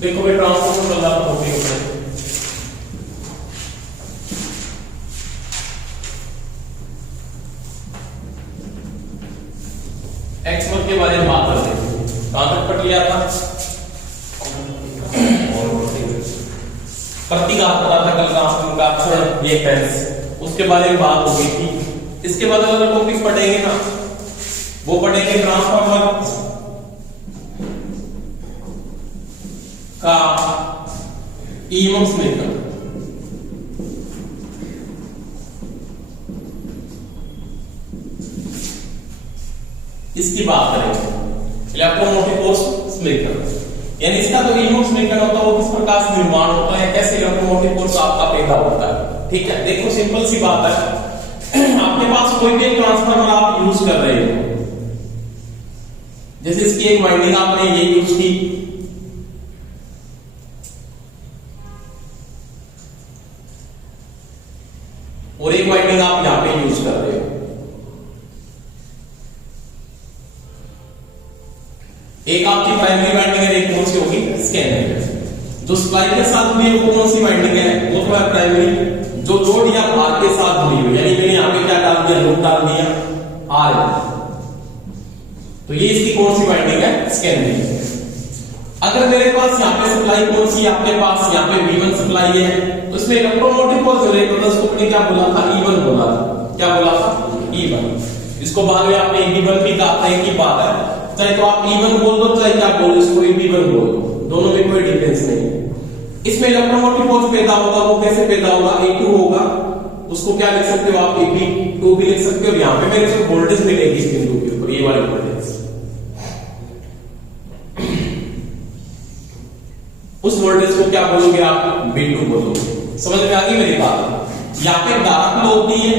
देखो भाई ट्रांसफॉर्मर चल रहा टॉपिक है एक्स1 के बारे में बात करते हैं। कहां तक पढ़ लिया था? प्रतिघात पता था कल ट्रांसफॉर्मर का अक्षर ये टेंस, उसके बारे में बात हो गई थी। इसके बाद अगर टॉपिक पढ़ेंगे ना वो पढ़ेंगे ट्रांसफॉर्मर का ईएमएफ समीकरण। इसकी बात करेंगे इलेक्ट्रोमोटिव फोर्स समीकरण, यानी इसका जो ईएमएफ समीकरण होता है वो किस प्रकार से निर्माण होता है, कैसे इलेक्ट्रोमोटिव फोर्स आपका पैदा होता है। ठीक है, देखो सिंपल सी बात है, आपके पास कोई भी ट्रांसफार्मर आप यूज कर रहे हो, जैसे इसकी एक वाइंडिंग आपने ये यूज की, और एक वाइंडिंग आप यहां पे यूज कर रहे हो। एक आपकी प्राइमरी वाइंडिंग है, एक कौन सी होगी? सेकेंडरी। जो सप्लाई के साथ जुड़ी है वो कौन सी वाइंडिंग है? वो तो है प्राइमरी। जो लोड या भार के साथ जुड़ी हुई, यानी मैंने यहां पे क्या डाल दिया? लोड डाल दिया आर, तो ये इसकी कौन सी वाइंडिंग है? सेकेंडरी। अगर मेरे पास यहाँ पे सप्लाई कौन सी, आपके पास यहाँ पे V1 सप्लाई है, तो इसमें इलेक्ट्रोमोटिव फोर्स जनरेट होता है, उसको अपने क्या बोला था? E1 बोला था। क्या बोला था? E1। इसको बाद में आपने E1 भी कहा था, एक ही बात है, चाहे तो आप E1 बोल दो चाहे क्या बोलो, इसको V1 बोल दो, दोनों में कोई डिफरेंस नहीं है। इसमें इलेक्ट्रोमोटिव फोर्स पैदा होगा, वो कैसे पैदा होगा? E2 होगा, उसको क्या लिख सकते हो आप? EP2 भी लिख सकते हो। और यहाँ पे मेरे को वोल्टेज मिलेगी इस बिंदु के ऊपर, ये वाली वोल्टेज, उस वोल्टेज को क्या बोलोगे आप? V2 बोलोगे। समझ में आ गई मेरी बात? यहाँ पे धारा फ्लो होती है,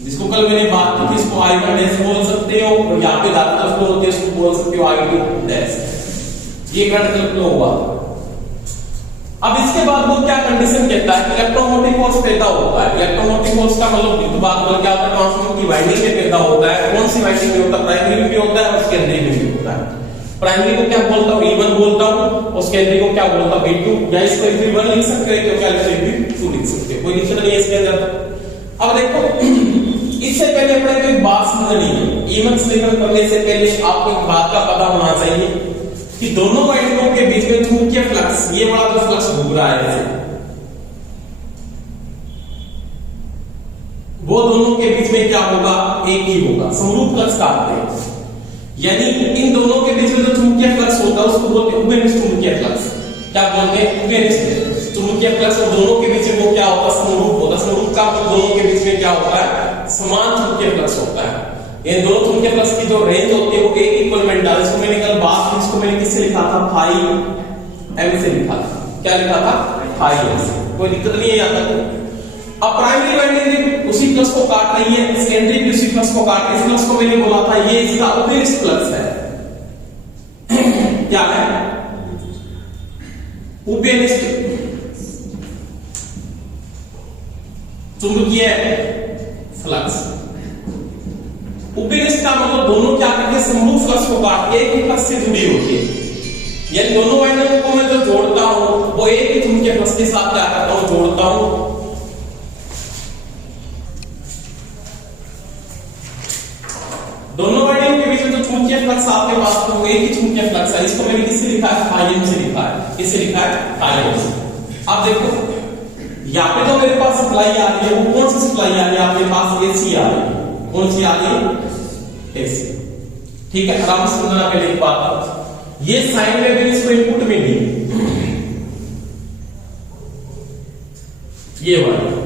जिसको कल मैंने बात की थी, इसको I1 डैश बोल सकते हो, और यहाँ पे धारा फ्लो होती है, इसको बोल सकते हो I2 डैश। ये करंट फ्लो हुआ। अब इसके बाद वो क्या कंडीशन कहता है? इलेक्ट्रोमोटिव फोर्स पैदा होता है। इलेक्ट्रोमोटिव फोर्स का मतलब विद्युत बात क्या होता है? ट्रांसफार्मर की वाइंडिंग में पैदा होता है। कौन सी वाइंडिंग में होता है? प्राइमरी में भी होता है और सेकेंडरी में भी होता है। प्राइमरी को क्या बोलता हूं? E1 बोलता हूं, और सेकेंडरी को क्या बोलता हूं? V2, या इसको V1 लिख सकते हैं, तो क्या लिख सकते हैं? V2 लिख सकते हैं, कोई दिक्कत नहीं है इसके अंदर। अब देखो, इससे पहले अपने को एक बात समझनी है, E1 समीकरण करने से पहले आपको एक बात का पता होना चाहिए कि दोनों वाइंडिंगों के बीच में चुंबकीय फ्लक्स, ये वाला जो फ्लक्स घूम रहा है, वो दोनों के बीच में क्या होगा? एक ही होगा, समरूप फ्लक्स कहते हैं। यानी इन दोनों के बीच में जो चुंबकीय फ्लक्स होता है उसको बोलते हैं उभयनिष्ठ चुंबकीय फ्लक्स। क्या बोलते हैं? उभयनिष्ठ चुंबकीय फ्लक्स। और दोनों के बीच में वो क्या होता है? समरूप होता है। समरूप का मतलब दोनों के बीच में क्या होता है? समान चुंबकीय फ्लक्स होता है। ये दोनों चुंबकीय फ्लक्स की जो रेंज होती है वो एक इक्वल में डाल, इसको मैंने कल बात की, इसको मैंने किससे लिखा था? फाई एम से लिखा था। क्या लिखा था? फाई एम से। कोई दिक्कत नहीं है यहां तक। अब प्राइमरी वाइंडिंग उसी फ्लक्स को काट रही है, सेकेंडरी भी उसी फ्लक्स को काट रही है। इस फ्लक्स को मैंने बोला था ये इसका उभयनिष्ठ फ्लक्स है। क्या है? उभयनिष्ठ चुंबकीय फ्लक्स। उभयनिष्ठ का मतलब दोनों क्या करते हैं? समरूप फ्लक्स को काट के एक ही फ्लक्स से जुड़ी होती है। यानी दोनों वाइंडिंगों को मैं जो जोड़ता हूं वो एक ही चुंबकीय फ्लक्स के साथ क्या करता हूं? जोड़ता हूं। दोनों वाइंडिंग के बीच में जो चुंबकीय फ्लक्स आपके पास तो वो एक ही चुंबकीय फ्लक्स है। इसको मैंने किससे लिखा है? फाई एम से लिखा है। किससे लिखा है? फाई एम से। अब देखो यहाँ पे जो मेरे पास सप्लाई आ रही है वो कौन सी सप्लाई आ रही है? आपके पास एसी आ रही है। कौन सी आ रही है? एसी। ठीक है, आराम से समझना। पहले एक बात, ये साइन वेव भी इसको इनपुट में दी, ये वाली,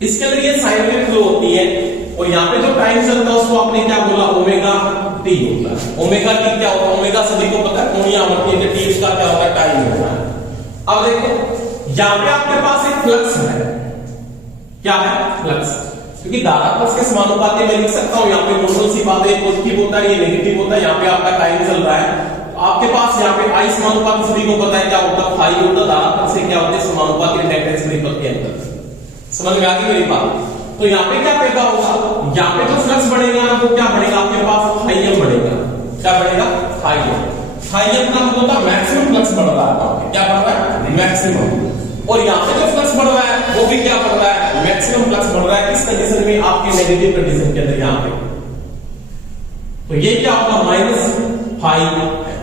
इसके अंदर ये साइन वेव फ्लो होती है, और यहाँ पे जो टाइम चलता है उसको आपने क्या बोला? ओमेगा टी होता है। ओमेगा टी क्या होता है? ओमेगा सभी को पता है, कोणीय आवृत्ति है, टी उसका क्या होता है? टाइम होता है। अब देखो यहाँ पे आपके पास एक फ्लक्स है। क्या है? फ्लक्स। क्योंकि धारा फ्लक्स के समानुपाती मैं लिख सकता हूं, यहाँ पे नॉर्मल सी बात है, पॉजिटिव होता है, ये नेगेटिव होता है। यहाँ पे आपका टाइम चल रहा है, आपके पास यहाँ पे आई समानुपाती सभी को पता है क्या होता है? फाई होता है। धारा फ्लक्स से क्या होता है? समानुपाती इंडक्टेंस रिपल के अंदर। समझ में आ गई मेरी बात? तो यहाँ पे क्या पैदा होगा? यहाँ पे जो फ्लक्स बढ़ेगा वो क्या बढ़ेगा आपके पास, हाईएम बढ़ेगा। क्या बढ़ेगा, हाईएम। हाईएम का मतलब होता है मैक्सिमम फ्लक्स बढ़ रहा है। क्या बढ़ रहा है, मैक्सिमम। और यहाँ पे जो फ्लक्स बढ़ रहा है वो भी क्या बढ़ रहा है, मैक्सिमम फ्लक्स बढ़ रहा है। किस कंडीशन में, आपके नेगेटिव कंडीशन के अंदर यहाँ पे। तो ये क्या होगा, -5 है।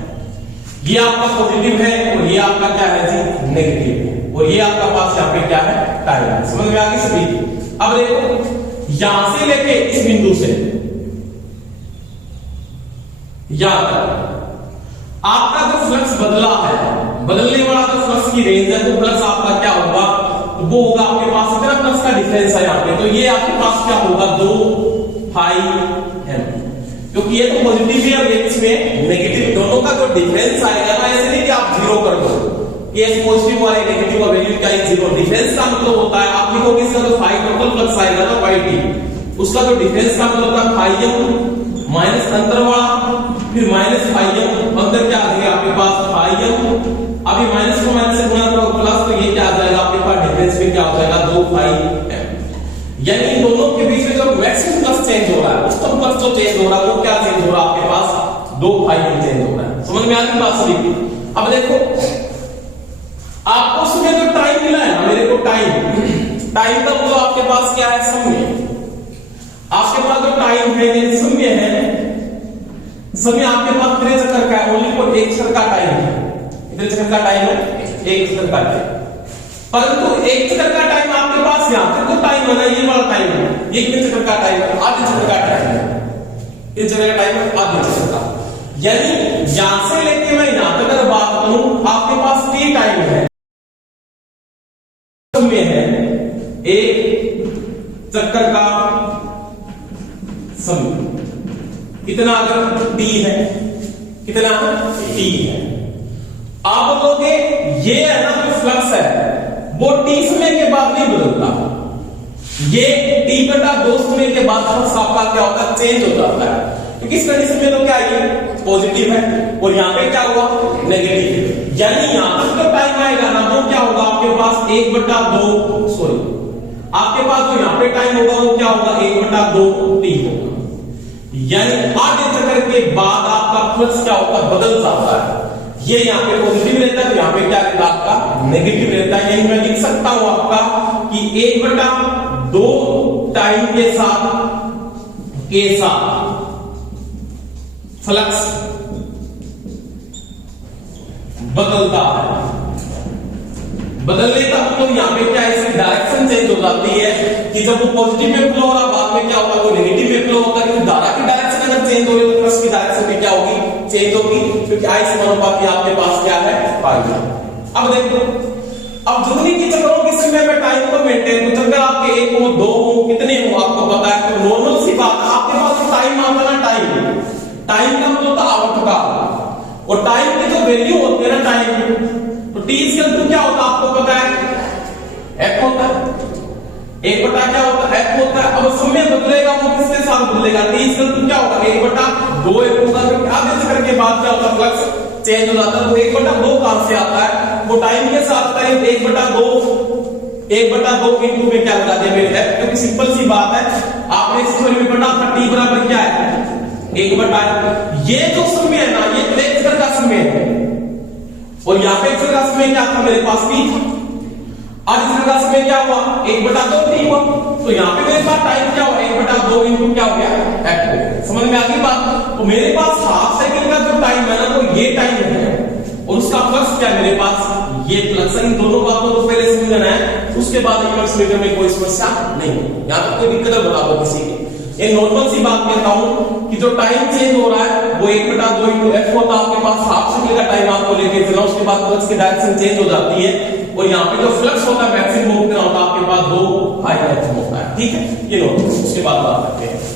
ये आपका पॉजिटिव है और ये आपका क्या है जी, नेगेटिव है। और ये आपका पास यहाँ पे क्या है, टाइम। समझ में आ गई सभी। अब देखो यहां से लेके इस बिंदु से यहां तक आपका जो फ्लक्स बदला है, बदलने वाला जो फ्लक्स की रेंज है, तो फ्लक्स आपका क्या होगा, वो होगा आपके पास इतना फ्लक्स का डिफरेंस है यहाँ पे। तो ये आपके पास क्या होगा, 2πm। क्योंकि ये तो पॉजिटिव है और इसमें नेगेटिव, दोनों का जो डिफरेंस आएगा ना, ऐसे नहीं कि आप जीरो कर दो, ये पॉजिटिव और नेगेटिव का वैल्यू क्या है, जीरो। डिफरेंस का मतलब होता है, आप लिखोगे इसका जो फाई टोटल फ्लक्स आएगा ना YT, उसका जो डिफरेंस का मतलब होता है φm माइनस अंतर वाला, फिर -φm, अंदर क्या आ जाएगा आपके पास φm। अभी माइनस को माइनस से गुणा करो प्लस, तो ये क्या आ जाएगा आपके पास, डिफरेंस में क्या हो जाएगा, 2πm। यानी इन दोनों के बीच में जो मैक्सिमम फ्लक्स चेंज हो रहा है, उच्चतम फ्लक्स जो चेंज हो रहा है वो क्या चेंज हो रहा है आपके पास, 2πm चेंज हो रहा है। समझ में आ गई बात सभी। अब देखो आपको उसमें जो टाइम मिला है ना, मेरे को टाइम का मतलब आपके पास क्या है, समय। आपके पास जो टाइम है ये समय है, समय आपके पास कितने चक्कर का है, ओनली फॉर एक चक्कर का टाइम है। कितने चक्कर का टाइम है, एक चक्कर का टाइम। परंतु एक चक्कर का टाइम आपके पास यहाँ पे जो टाइम है ना, ये वाला टाइम है, ये कितने चक्कर का टाइम है, आधे चक्कर का टाइम है। कितने चक्कर का टाइम है, आधे चक्कर का। यानी यहां से लेके मैं यहां तक अगर बात करूं, आपके पास t टाइम है, में है एक चक्कर का समय। कितना, अगर t है, कितना t है। आप बोलोगे ये है ना जो फ्लक्स है वो t समय के बाद नहीं बदलता, ये t/2 समय के बाद फ्लक्स आपका क्या होता है, चेंज हो जाता है। क्योंकि इस कंडीशन में तो क्या है, पॉजिटिव है और यहाँ पे क्या हुआ, नेगेटिव। यानी यहाँ तक जो टाइम आएगा ना वो क्या होगा आपके पास, 1/2, सॉरी आपके पास जो यहाँ पे टाइम होगा वो क्या होगा, 1/2 t होगा। यानी आधे चक्कर के बाद आपका फ्लक्स क्या होता है, बदल जाता है। ये यहाँ पे पॉजिटिव रहता है, तो यहाँ पे क्या रहता है आपका, नेगेटिव रहता है। यानी मैं लिख सकता हूं आपका कि 1/2 टाइम के साथ फ्लक्स बदलता है। बदलने का मतलब यहाँ पे क्या है, इसकी डायरेक्शन चेंज हो जाती है कि जब वो पॉजिटिव में फ्लो हो रहा, बाद में क्या होता है वो नेगेटिव में फ्लो होता है। क्योंकि धारा की डायरेक्शन अगर चेंज हो रही है तो फ्लक्स की डायरेक्शन भी क्या होगी, चेंज होगी। क्योंकि आई समानुपाती आपके पास क्या है, पाई। अब देखो, अब जरूरी की चक्करों के समय में टाइम को मेंटेन, तो चक्कर आपके 1 हो 2 हो कितने हो आपको पता है। तो नॉर्मल सी बात, आपके पास जो टाइम आता है ना, टाइम का मतलब होता है आवर्तकाल, और टाइम की जो वैल्यू होती है ना टाइम, तो t इक्वल क्या होता है आपको पता है, f होता है। 1 क्या होता है, f होता है। अब समय बदलेगा वो किसके साथ बदलेगा, t इक्वल क्या होगा, 1/2 f होगा। क्योंकि आधे चक्कर के बाद क्या होता है, फ्लक्स चेंज हो जाता है। तो 1/2 कहां से आता है, वो टाइम के साथ टाइम 1/2 इनटू में क्या लगा दिया मेरे f। क्योंकि सिंपल सी बात है, आपने इस थ्योरी में पढ़ा था t बराबर क्या है, 1/2। ये जो समय है ना, ये एक चक्कर का समय है, और यहाँ पे एक चक्कर का समय क्या था मेरे पास, t था। आज इस चक्कर का समय क्या हुआ, 1/2 t हुआ। तो यहाँ पे मेरे पास टाइम क्या हुआ, 1/2 इनटू क्या हो गया, f हो गया। समझ में आ गई बात। तो मेरे पास हाफ साइकिल का जो टाइम है ना, वो ये टाइम है, और उसका फ्लक्स क्या है मेरे पास, ये फ्लक्स। इन दोनों बातों को पहले समझना है, उसके बाद फ्लक्स मीटर में कोई समस्या नहीं है। यहाँ तक कोई दिक्कत बता दो किसी की। ये नॉर्मल सी बात कहता हूं कि जो टाइम चेंज हो रहा है वो 1/2 इनटू f होता है। आपके पास हाफ साइकिल का टाइम आपको लेके चलना, उसके बाद फ्लक्स की डायरेक्शन चेंज हो जाती है, और यहाँ पे जो फ्लक्स होता है मैक्सिमम कितना होता है आपके पास, 2πm होता है। ठीक है, ये लो, उसके बाद बात करते हैं।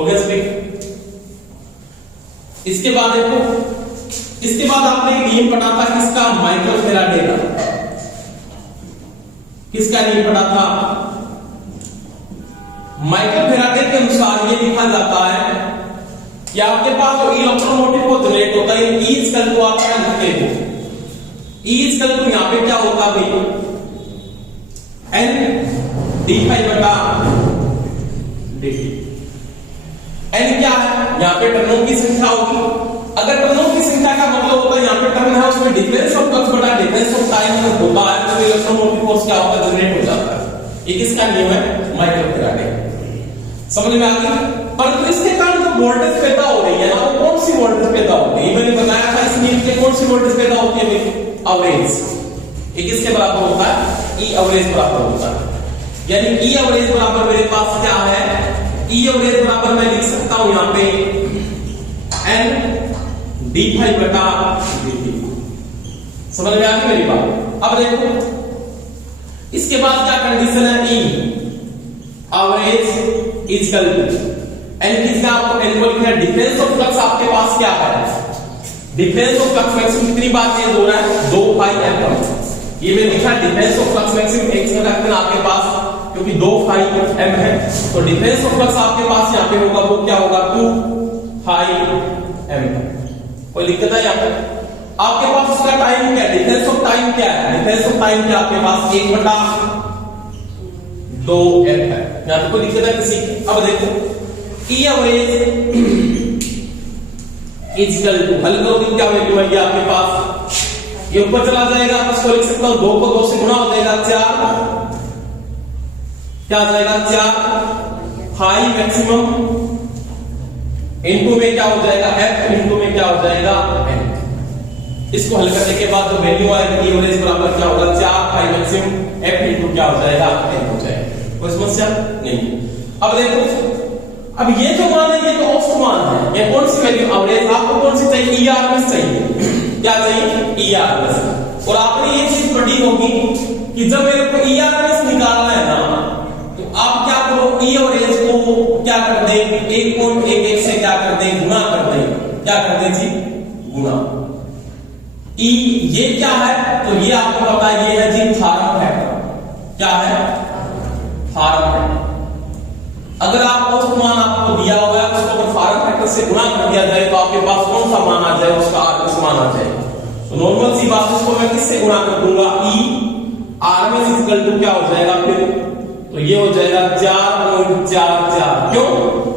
हो गया सभी। इसके बाद देखो, इसके बाद आपने एक नियम पढ़ा था किसका, माइकल फैराडे का। किसका नियम पढ़ा था, माइकल फैराडे के अनुसार ये लिखा जाता है कि आपके पास जो इलेक्ट्रोमोटिव को जनरेट होता है, ई स्क्वायर को आप क्या लिखते हो, ई स्क्वायर को यहां पे क्या होता है भाई, एन डी फाई बटा डी। एन क्या है, यहां पे टर्नों की संख्या होगी। अगर टर्नों की संख्या का मतलब होता है यहां पे टर्न है उसमें डिफरेंस ऑफ फ्लक्स बटा डिफरेंस ऑफ टाइम अगर होता है तो इलेक्ट्रोमोटिव फोर्स क्या होता है, जनरेट हो जाता है। ये किसका नियम है, माइकल फैराडे। समझ में आ गई। पर इसके कारण जो वोल्टेज पैदा हो रही है ना, वो कौन सी वोल्टेज पैदा होती है, मैंने बताया था इस नियम के कौन सी वोल्टेज पैदा होती है भाई, एवरेज। ये किसके बराबर होता है, ई एवरेज बराबर होता है। यानी ई एवरेज बराबर मेरे पास क्या है, ई एवरेज बराबर मैं लिख सकता हूं यहां पे एन डी फाई बटा डी। समझ में आ गई मेरी बात। अब देखो इसके बाद क्या कंडीशन है, E average is equal to N किसका, आपको एन को लिखना है डिफरेंस ऑफ फ्लक्स आपके पास क्या है, डिफरेंस ऑफ फ्लक्स मैक्सिमम कितनी बार चेंज हो रहा है, 2 पाई एम। ये मैं लिखा difference of flux maximum x में रखते हैं आपके पास क्योंकि 2 पाई एम है, तो डिफरेंस ऑफ फ्लक्स आपके पास यहां पे होगा वो क्या होगा, 2 पाई एम। कोई दिक्कत है यहां पे, आपके पास उसका टाइम क्या है, डिफरेंस ऑफ टाइम क्या है, डिफरेंस ऑफ टाइम क्या आपके पास 1 बटा 2 एम है। यहां पे कोई दिक्कत है किसी की। अब देखो ई एवरेज इज इक्वल टू, हल करोगे क्या वैल्यू आएगी आपके पास, ये ऊपर चला जाएगा, इसको लिख सकता हूं 2 को 2 से गुणा हो जाएगा 4, क्या आ जाएगा 4 हाई मैक्सिमम इनटू में क्या हो जाएगा एफ इनटू में क्या हो जाएगा एन। इसको हल करने के बाद जो वैल्यू आएगी एवरेज बराबर क्या होगा, 4 हाई मैक्सिमम एफ इनटू क्या हो जाएगा एन हो जाएगा। कोई समस्या नहीं। अब देखो, अब ये जो मान है ये तो औसत मान है, ये कौन सी वैल्यू एवरेज, आपको कौन सी चाहिए, ई आरएमएस चाहिए, क्या चाहिए, ई आरएमएस। और आपने ये चीज पढ़ी होगी कि जब मेरे को ई आरएमएस निकालना है ना, तो आप क्या करो, ई एवरेज को क्या कर दे, 1.11 से क्या कर दे, गुणा कर दे, क्या कर दे जी, गुणा। ई ये क्या है, तो ये आपको पता है ये है जी फार्म फैक्टर, क्या है, फार्म फैक्टर। अगर आप औसत मान आपको दिया हुआ है उसको अगर फार्म फैक्टर से गुणा कर दिया जाए तो आपके पास कौन सा मान आ जाए, उसका आरएमएस मान आ जाए। तो नॉर्मल सी बात, इसको मैं किससे गुणा कर दूंगा, ई आरएमएस इज इक्वल टू क्या हो जाएगा फिर, तो ये हो जाएगा 4.44। क्यों,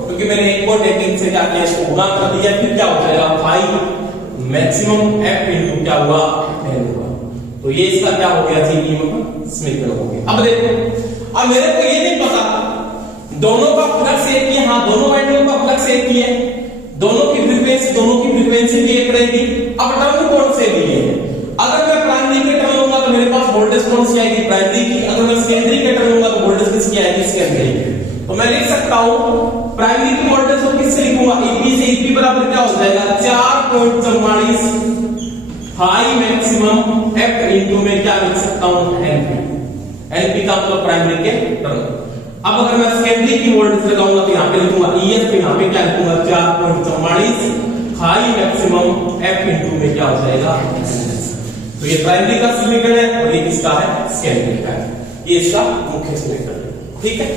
क्योंकि मैंने 1.11 से क्या किया, इसको गुणा कर दिया, फिर क्या हो जाएगा 5 मैक्सिमम एफ इनटू क्या हुआ एन हुआ। तो ये इसका क्या हो गया जी, स्मिथ हो गया। अब देखो, अब मेरे को ये नहीं पता दोनों का फ्लक्स एक ही है, हाँ दोनों वैल्यू का फ्लक्स एक ही है, दोनों की फ्रीक्वेंसी भी एक रहेगी। अब टर्म कौन से लिए, अगर मैं प्राइमरी के टर्म लूंगा तो मेरे पास वोल्टेज कौन सी आएगी, प्राइमरी की। अगर मैं सेकेंडरी के टर्म लूंगा तो वोल्टेज किसकी आएगी, सेकेंडरी की। तो मैं लिख सकता हूं प्राइमरी की वोल्टेज को किससे लिखूंगा, ईपी से। ईपी बराबर क्या हो जाएगा, 4.44 हाई मैक्सिमम एफ इनटू में क्या लिख सकता हूं, एनपी। एनपी का मतलब प्राइमरी के टर्म। अब अगर मैं सेकेंडरी की वोल्टेज लगाऊंगा तो यहां पे लिखूंगा ईएफ, पे यहां पे क्या लिखूंगा 4.44 हाई मैक्सिमम एफ इनटू में क्या हो जाएगा। तो ये प्राइमरी का समीकरण है और ये किसका है, सेकेंडरी का है। ये इसका मुख्य समीकरण है, ठीक है।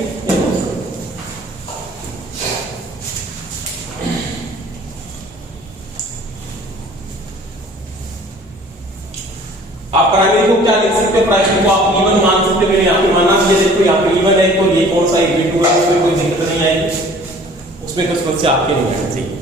आप प्राइमरी को क्या लिख सकते हो, प्राइमरी को आप इवन मान सकते हो। मैंने यहाँ पे माना, ये देखो यहाँ पे इवन है, तो ये कौन सा इक्वेशन है, उसमें कोई दिक्कत नहीं आएगी, उसमें कुछ समस्या आपके नहीं आनी चाहिए।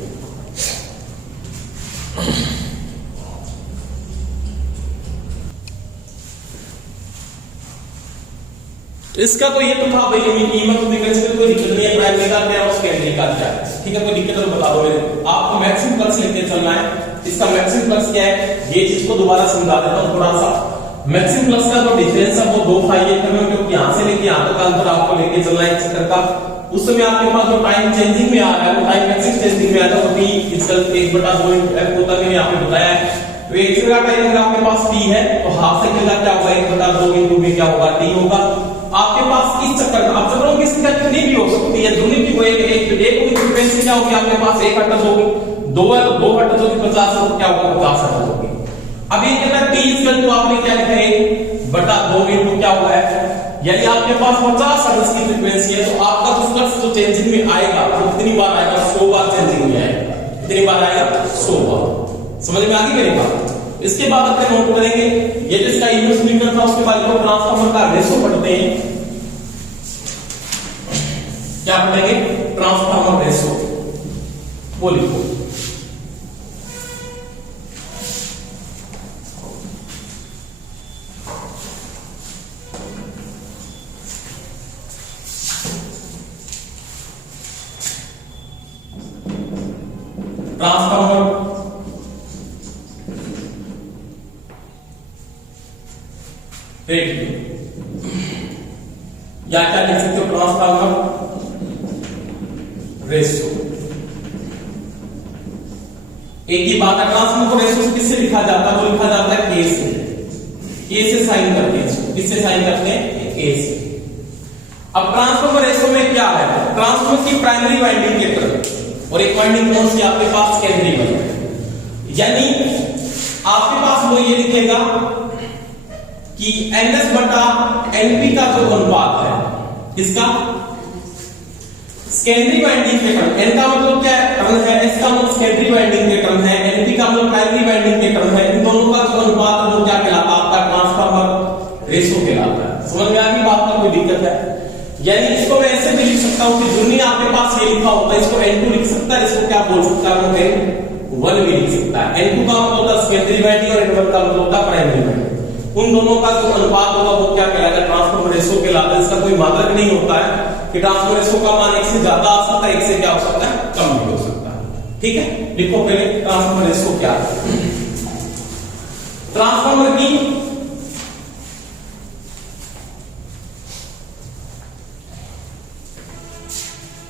इसका तो ये तो था भाई, इवन को दिक्कत से कोई दिक्कत नहीं है, प्राइमरी का क्या है और सेकेंडरी का क्या है, ठीक है। कोई दिक्कत तो बता दो मेरे, आपको मैक्सिमम फ्लक्स लेके चलना है। इसका मैक्सिमम फ्लक्स क्या है, ये चीज को दोबारा समझा देता हूं थोड़ा सा। मैक्सिमम फ्लक्स का जो डिफरेंस है वो 2 पाई एफ में, क्योंकि यहां से लेके यहां तक का अंतर आपको लेके चलना है चक्कर का। उस समय आपके पास जो टाइम चेंजिंग में आ रहा है वो टाइम मैक्सिमम चेंजिंग में आता है, वो t इक्वल 1/2 एफ होता है, मैंने यहां पे बताया है। तो एक सेकंड का टाइम अगर आपके पास t है तो हाफ सेकंड का क्या होगा, 1/2 इनटू में क्या होगा, t होगा। आपके पास इस चक्कर का, आप चक्रों की संख्या कितनी भी हो सकती है, दूनी की कोई एक फ्रीक्वेंसी क्या होगी आपके पास 1 हर्ट्ज होगी, 2 हर्ट्ज होगी, 50 क्या होगा 50 हर्ट्ज होगी। अब ये कहता है t इक्वल टू आपने क्या लिखा है 1/2 इनटू क्या हुआ है, यानी आपके पास 50 हर्ट्ज की फ्रीक्वेंसी है तो आपका जो फ्लक्स जो चेंजिंग में आएगा वो कितनी बार आएगा, 100 बार चेंजिंग में आएगा। कितनी बार आएगा, 100 बार। समझ में आ गई मेरी बात। इसके बाद अपने नोट करेंगे ये जिसका इनवर्स मीटर था उसके बाद को ट्रांसफार्मर का रेशो पढ़ते हैं। क्या पढ़ेंगे, ट्रांसफार्मर रेशो। वो लिखो ट्रांसफार्मर या क्या लिख सकते हो, ट्रांसफार्मर रेशो। एक ही बात है, ट्रांसफार्मर को रेशो किससे लिखा जाता है, वो लिखा जाता है के से। के से साइन करते हैं इसको, किससे साइन करते हैं, के से। अब ट्रांसफार्मर रेशो में क्या है, ट्रांसफार्मर की प्राइमरी वाइंडिंग के तरफ और एक वाइंडिंग कौन सी आपके पास, सेकेंडरी वाइंडिंग। यानी आपके पास वो ये लिखेगा कि NS बटा NP का जो अनुपात है इसका सेकेंडरी वाइंडिंग के टर्म, N का मतलब क्या टर्म है, S का मतलब सेकेंडरी वाइंडिंग के टर्म है, NP का मतलब प्राइमरी वाइंडिंग के टर्म है, इन दोनों का जो अनुपात है वो क्या कहलाता है, आपका ट्रांसफार्मर रेशो कहलाता है। समझ में आ गई बात का, कोई दिक्कत है। यानी इसको मैं ऐसे भी लिख सकता हूं कि जुर्नी आपके पास ये लिखा होता है, इसको N2 लिख सकता है, इसको क्या बोल सकता है, N1 भी लिख सकता है। N2 का मतलब होता है सेकेंडरी वाइंडिंग और N1 का मतलब होता है प्राइमरी वाइंडिंग। उन दोनों का जो अनुपात होगा वो क्या कहलाता है, ट्रांसफार्मर रेशो कहलाता है। इसका कोई मात्रक नहीं होता है कि ट्रांसफार्मर रेशो का मान 1 से ज्यादा आ सकता है, 1 से क्या हो सकता है, कम भी हो सकता है। ठीक है, लिखो पहले ट्रांसफार्मर रेशो क्या है। ट्रांसफार्मर की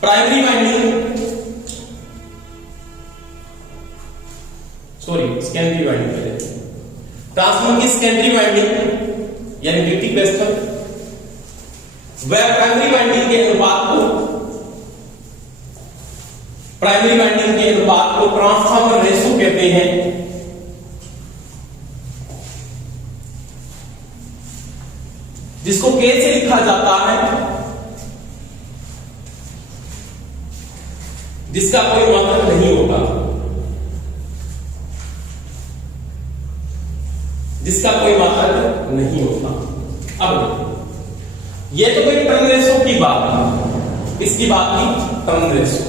primary winding, sorry secondary winding, transformer की सेकेंडरी वाइंडिंग यानी ड्यूटी क्लस्टर वह प्राइमरी वाइंडिंग के अनुपात को ट्रांसफार्मर रेशो कहते हैं। जिसको के से लिखा जाता है, जिसका कोई मात्रक नहीं होगा, जिसका कोई मात्रक नहीं होता। अब ये तो कोई टर्न रेशो की बात है, इसकी बात की टर्न रेशो।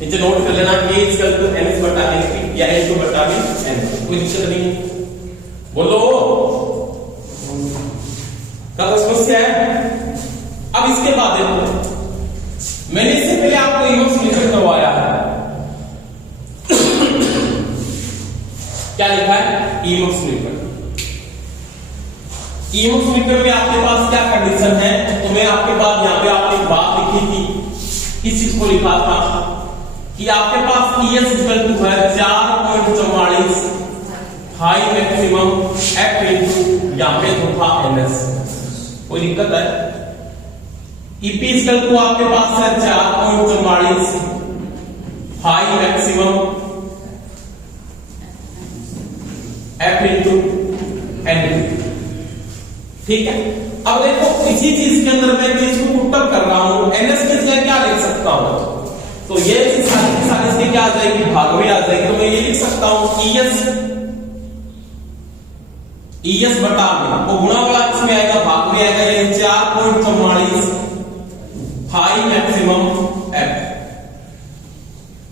नीचे नोट कर लेना K इक्वल टू NS बटा NP या N2 बटा N, कोई दिक्कत नहीं। बोलो क्या समस्या है। अब इसके बाद देखो, मैंने इससे पहले आपको इनवर्स मीटर करवाया है, क्या लिखा है, इनवर्स मीटर। इनवर्स मीटर में आपके पास क्या कंडीशन है, तो मैं आपके पास यहां पे आपने एक बात लिखी थी, इस चीज को लिखा था कि आपके पास ES इक्वल टू है 4.44 हाई मैक्सिमम F इनटू यहां पे तो था NS। कोई दिक्कत है। EP इक्वल टू आपके पास है 4.44 high maximum F into N। ठीक है, अब देखो इसी चीज के अंदर मैं चीज को पुटअप कर रहा हूं, NS की जगह क्या लिख सकता हूं, तो ये सारी इसके क्या आ जाएगी, भाग में आ जाएगी। तो मैं ये लिख सकता हूं ES बटा में वो गुणा वाला किसमें आएगा, भाग में आएगा, यानी 4.44 हाई मैक्सिमम F।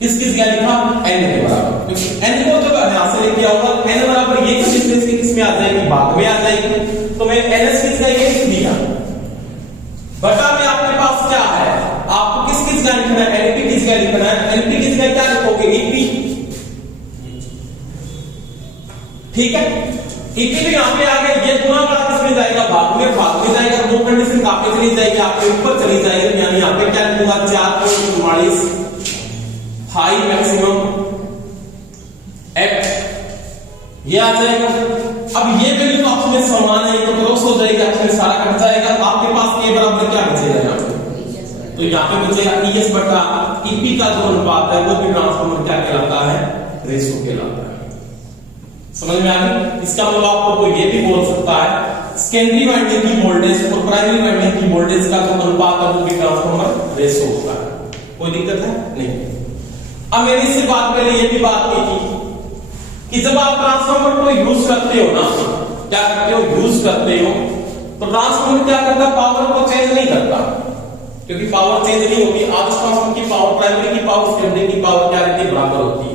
किस जगह लिखा, N के बराबर, N को जब यहां से लेके आऊंगा N बराबर ये डिस्टेंस किसमें आ जाएगी, भाग में आ जाएगी। तो मैं NS की जगह ये लिख दिया, बटा में आपके पास क्या है, आपको किस जगह लिखना है, NP की जगह लिखना है। NP की जगह क्या लिखोगे, EP। ठीक है, EP भी यहां पे आ गया, ये गुणा वाला किसमें जाएगा, भाग में जाएगा। दो कंडीशन कहां पे चली जाएगी, आपके ऊपर चली जाएगी, यानी यहां पे क्या लिखूंगा, 4.44 हाई मैक्सिमम F, ये आ जाएगा। अब ये वैल्यू तो आपस में समान है, तो क्रॉस हो जाएगा, आपस में सारा कट जाएगा, तो आपके पास के बराबर क्या बचेगा यहाँ पे? तो यहाँ पे बचेगा ES बटा EP का जो अनुपात है वो भी ट्रांसफार्मर क्या कहलाता है? रेशो कहलाता है। समझ में आ गई? इसका मतलब आपको ये भी बोल सकता है सेकेंडरी वाइंडिंग की वोल्टेज और प्राइमरी वाइंडिंग की वोल्टेज का जो अनुपात है वो भी ट्रांसफार्मर रेशो होता है। कोई दिक्कत है? नहीं। अब मैंने इससे बात पहले ये भी बात की थी कि जब आप ट्रांसफार्मर को यूज करते हो ना, क्या करते हो? यूज करते हो, तो ट्रांसफार्मर क्या करता? पावर को चेंज नहीं करता, क्योंकि पावर चेंज नहीं होगी। आदर्श ट्रांसफार्मर की पावर, प्राइमरी की पावर, सेकेंडरी की पावर क्या रहती है? बराबर होती है।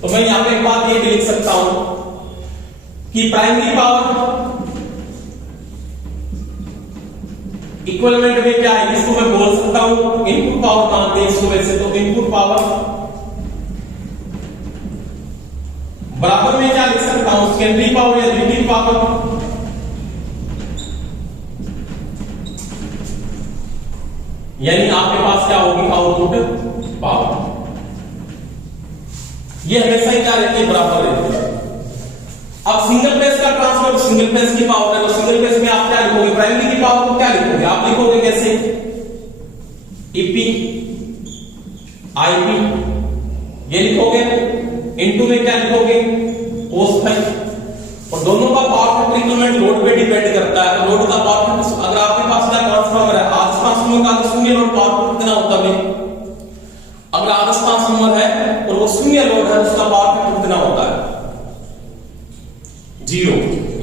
तो मैं यहां पे एक बात ये भी लिख सकता हूं कि प्राइमरी पावर इक्विवेलेंट में क्या है? इसको मैं बोल सकता हूं इनपुट पावर मानते हैं इसको, वैसे तो इनपुट पावर बराबर में क्या लिख सकता हूं? सेकेंडरी पावर या द्वितीयक पावर। यानी आपके पास क्या होगी? Output power. ये हमेशा ही क्या रहती है? बराबर रहती है। अब सिंगल फेज का ट्रांसफर, सिंगल फेज की पावर है, तो सिंगल फेज में आप क्या लिखोगे? प्राइमरी की पावर को क्या लिखोगे? आप लिखोगे कैसे? ईपी आईपी ये लिखोगे, इनटू में क्या लिखोगे? cos phi. और दोनों का पावर फैक्टर इक्विवेलेंट लोड पे डिपेंड करता है। लोड का पावर फैक्टर, अगर आपके पास क्या ट्रांसफार्मर है, आदर्श ट्रांसफार्मर का शून्य लोड पावर कितना होता है? अगर आदर्श ट्रांसफार्मर है और वो शून्य लोड है, उसका पावर फैक्टर कितना होता है? 0।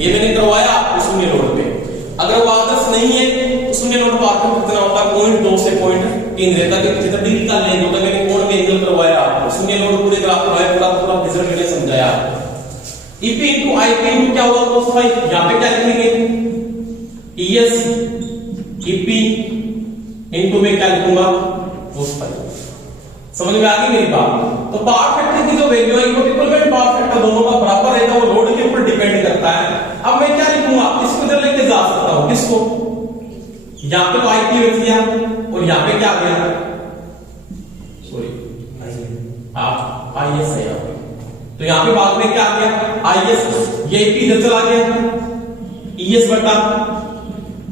ये मैंने करवाया आपको शून्य लोड पे। अगर वो आदर्श नहीं है तो शून्य लोड पावर फैक्टर कितना होता है? 0.2 से 0.3 रहता है। कितना डिग्री का लेंगे तो मैंने कोण में एंगल करवाया आपको। शून्य लोड पूरे ग्राफ करवाया, पूरा फिगर मैंने समझाया आपको। ईपी इनटू आईपी इनटू क्या होगा? cos phi. यहां पे क्या लिखेंगे? ES ईपी इनटू में क्या लिखूंगा? cos phi. समझ में आ गई मेरी बात? तो पावर फैक्टर की जो वैल्यू है, इक्विवेलेंट पावर फैक्टर दोनों का बराबर रहता है, वो लोड के ऊपर डिपेंड करता है। अब मैं क्या लिखूंगा? इसको इधर लेके जा सकता हूं। किसको? यहां पे तो आईपी रख दिया और यहां पे क्या आ गया? सॉरी आप आईएस है यहां पे, तो यहां पे बाद में क्या आ गया? आईएस। ये ईपी इधर चला गया, ईएस बटा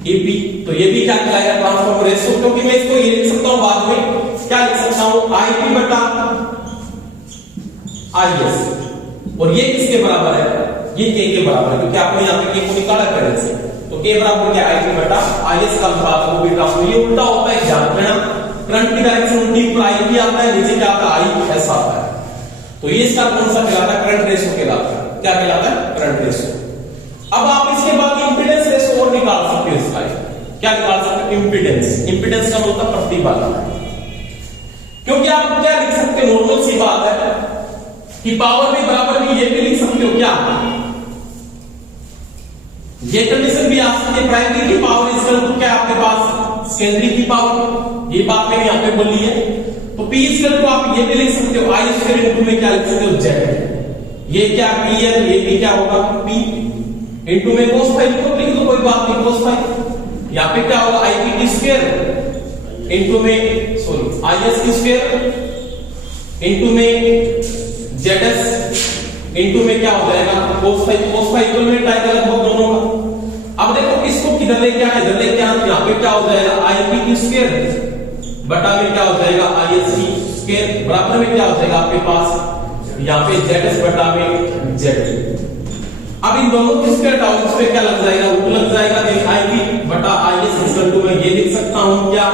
ईपी। तो ये भी क्या कहलाएगा? Transformer ratio. क्योंकि मैं इसको ये लिख सकता हूं बाद में, क्या लिख सकता हूं? आईपी बटा आईएस। और ये किसके बराबर है? ये के बराबर है, क्योंकि आपने यहां पे के को निकाला करंट से। तो के बराबर क्या? आईपी बटा आईएस का अनुपात वो भी ट्रांसफार्मर। ये उल्टा होता है, ध्यान रखना। करंट की डायरेक्शन उल्टी, ऊपर आईपी आता है, नीचे क्या आता है? आई ऐसा आता है। तो ये इसका कौन सा कहलाता है? करंट रेशियो कहलाता है। क्या कहलाता है? Current ratio. अब आप इसके बाद इंपीडेंस रेशियो और निकाल सकते हो इसका। क्या निकाल सकते हो? इंपीडेंस। इंपीडेंस का मतलब प्रतिबाधा। क्योंकि आप क्या लिख सकते हो? नॉर्मल सी बात है कि पावर भी बराबर भी, ये भी लिख सकते हो क्या? ये कंडीशन भी आ सकती है। प्राइमरी की पावर इक्वल टू क्या आपके पास? सेकेंडरी की पावर। ये बात मैंने यहां पे बोली है। तो P इक्वल टू आप ये भी लिख सकते हो I स्क्वायर इनटू में क्या लिख सकते हो? Z। ये क्या P है? ये भी क्या होगा? P इनटू में cos फाई लिख दो, कोई बात नहीं, cos फाई। यहां पे क्या होगा? IP की स्क्वायर इनटू में सॉरी IS की स्क्वायर इनटू में ZS इनटू में क्या हो जाएगा? cos phi. cos phi equal आएगा लगभग दोनों का। अब देखो किसको किधर लेके आए? इधर लेके आए, यहां पे क्या हो जाएगा? IP की स्क्वायर बटा में क्या हो जाएगा? IS की स्क्वायर बराबर में क्या हो जाएगा आपके पास? यहाँ पे ZS बटा में Z। अब इन दोनों की स्क्वायर डाउन पे क्या लग जाएगा? रूट लग जाएगा। देन IP बटा IS इक्वल टू मैं ये लिख सकता हूं क्या?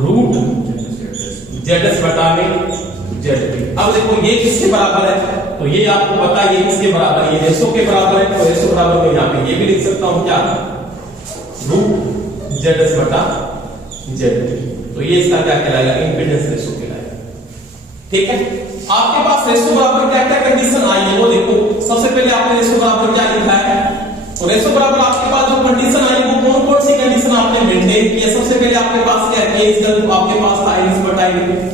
रूट ZS बटा में Z। अब देखो ये किसके बराबर है? तो ये आपको पता है ये किसके बराबर है? ये रेशो के बराबर है। तो रेशो बराबर में यहाँ पे ये भी लिख सकता हूं क्या? रूट ZS बटा Z। तो ये इसका क्या कहलाएगा? इंपीडेंस रेशो कहलाएगा। ठीक है। आपके पास रेशो बराबर क्या क्या कंडीशन आई है वो देखो। सबसे पहले आपने रेशो बराबर क्या लिखा है? तो रेशो बराबर आपके पास जो कंडीशन आई वो कौन कौन सी कंडीशन आपने मेंटेन की है? सबसे पहले आपके पास क्या है? इक्वल आपके पास था IS बटा IP।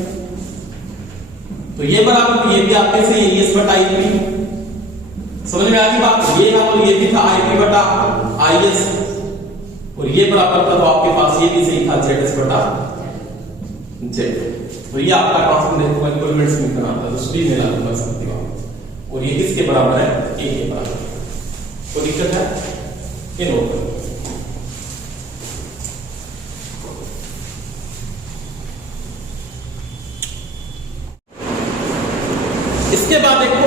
तो ये बराबर ये भी आपके से IS बटा IP। समझ में आ गई बात? ये था तो ये भी था IP बटा IS और ये बराबर था तो आपके पास ये भी सही था ZS बटा Z। तो ये आपका ट्रांसफार्मर इक्विवेलेंट समीकरण आता है। दूसरी में लागू कर सकते हो। और ये किसके बराबर है? A के बराबर। कोई दिक्कत है ये नोट करो। इसके बाद देखो,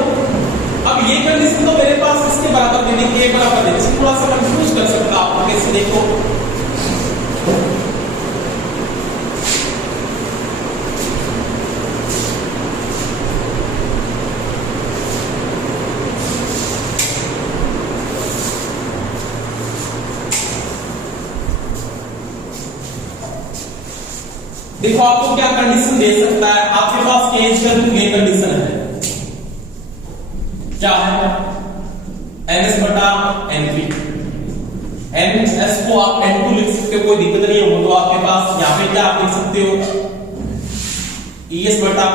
अब ये कंडीशन तो मेरे पास इसके बराबर देने की एक बराबर है, इसको थोड़ा सा कंफ्यूज कर सकता आपको कैसे, देखो देखो आपको क्या कंडीशन दे सकता है, आपके पास के इक्वल टू ये कंडीशन है, क्या है ns बटा n3, ns को आप n2 लिख सकते हो, कोई दिक्कत नहीं है, वो तो आपके पास यहां पे क्या आप लिख सकते हो es बटा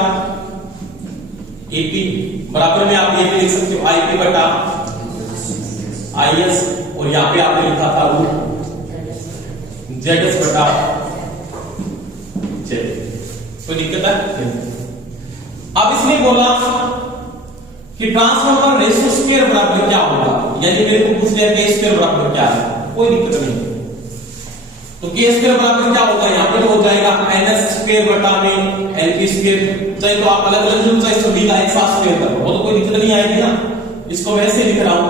ap, बराबर में आप ये भी लिख सकते हो ip बटा is, और यहां पे आपने लिखा था वो zs बटा z, कोई दिक्कत है। अब इसने बोला कि ट्रांसफॉर्मर रेशियो स्क्वायर बराबर क्या होगा, यानी मेरे को पूछ लिया के स्क्वायर बराबर क्या है, कोई दिक्कत नहीं, तो के स्क्वायर बराबर क्या होगा, यहां पे तो हो जाएगा ns स्क्वायर बटा में np स्क्वायर, चाहे तो आप अलग अलग जो चाहे सभी का एक साथ स्क्वायर करो, वो तो कोई दिक्कत नहीं आएगी ना, इसको मैं ऐसे लिख रहा हूं,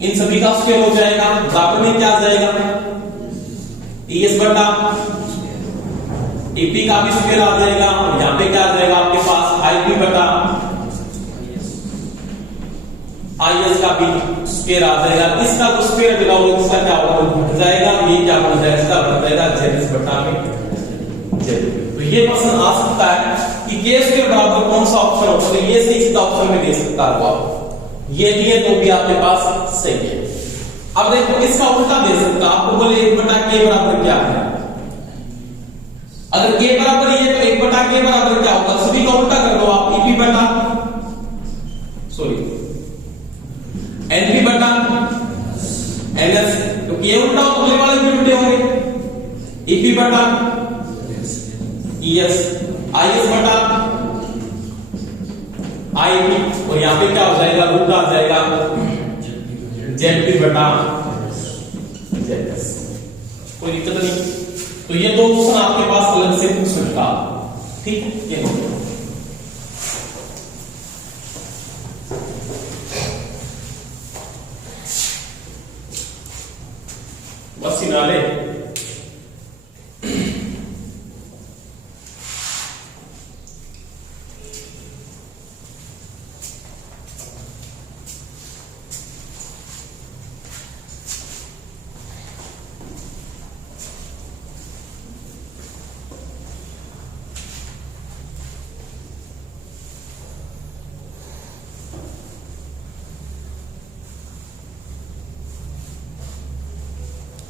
इन सभी का स्क्वायर हो जाएगा, बराबर में क्या आ जाएगा es बटा ap का भी स्क्वायर आ जाएगा, और यहां पे क्या आ जाएगा आपके पास ip बटा is का भी स्क्वायर आ जाएगा, इसका तो स्क्वायर लगाओ, इसका क्या होगा घट जाएगा, ये क्या बन जाएगा, इसका बन जाएगा zs बटा में z। तो ये क्वेश्चन आ सकता है कि के स्क्वायर बराबर कौन सा ऑप्शन होगा, तो ये सही सीधा ऑप्शन में दे सकता है आप, ये दिए तो भी आपके पास सही है। अब देखो इसका उल्टा दे सकता, आपको बोले 1 बटा k बराबर क्या है, अगर k बराबर ये तो 1 बटा k बराबर क्या होगा, सभी का उल्टा कर दो आप, ep बटा np बटा ns, तो ये उल्टा हो तो वाले भी उल्टे होंगे, ep बटा es, is बटा ip, और यहां पे क्या हो जाएगा उल्टा आ जाएगा zp बटा zs, कोई दिक्कत नहीं। तो ये दो ऑप्शन आपके पास अलग से पूछ सकता, ठीक है ये हो। बस सिनारे